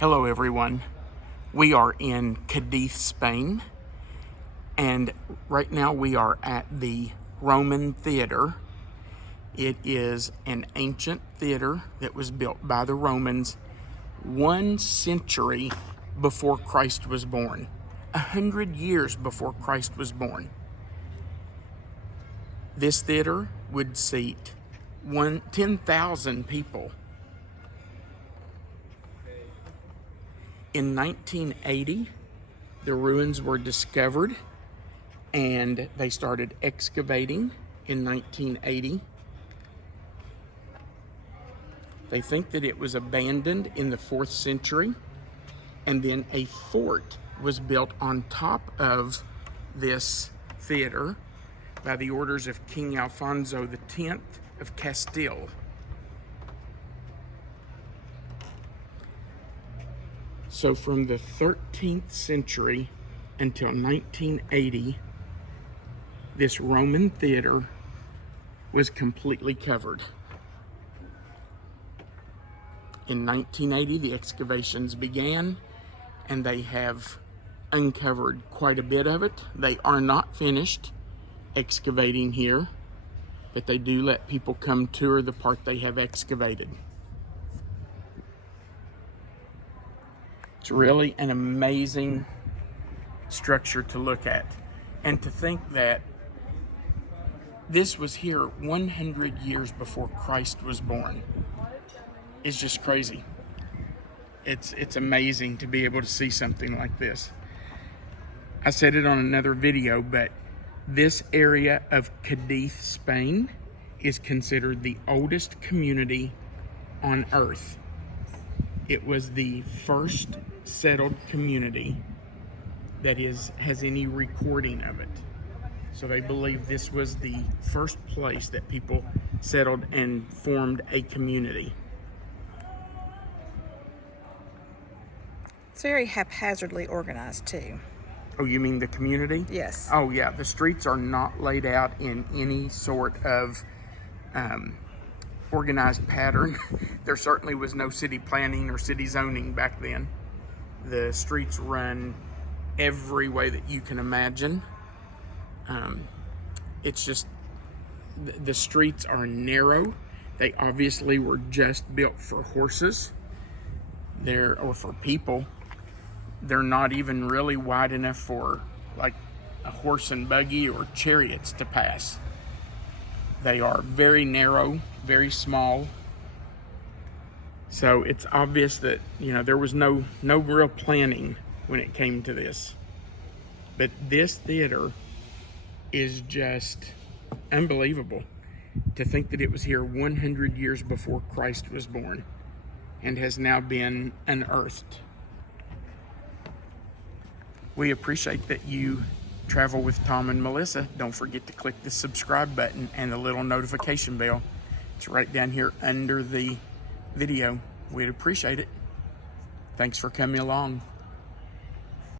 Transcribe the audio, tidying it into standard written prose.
Hello everyone, we are in Cadiz, Spain, and right now we are at the Roman Theater. It is an ancient theater that was built by the Romans 1 century before Christ was born, 100 years before Christ was born. This theater would seat 10,000 people. In 1980, the ruins were discovered and they started excavating in 1980. They think that it was abandoned in the 4th century, and then a fort was built on top of this theater by the orders of King Alfonso X of Castile. So from the 13th century until 1980, this Roman theater was completely covered. In 1980, the excavations began, and they have uncovered quite a bit of it. They are not finished excavating here, but they do let people come tour the part they have excavated. It's really an amazing structure to look at. And to think that this was here 100 years before Christ was born is just crazy. It's amazing to be able to see something like this. I said it on another video, but this area of Cadiz, Spain is considered the oldest community on earth. It was the first settled community that has any recording of it. So they believe this was the first place that people settled and formed a community. It's very haphazardly organized too. Oh, you mean the community? Yes. Oh yeah, the streets are not laid out in any sort of organized pattern. There certainly was no city planning or city zoning back then. The streets run every way that you can imagine. It's just, the streets are narrow. They obviously were just built for horses or for people. They're not even really wide enough for like a horse and buggy or chariots to pass. They are very narrow, very small. So it's obvious that, there was no real planning when it came to this. But this theater is just unbelievable. To think that it was here 100 years before Christ was born and has now been unearthed. We appreciate that you travel with Tom and Melissa. Don't forget to click the subscribe button and the little notification bell. It's right down here under the video. We'd appreciate it. Thanks for coming along.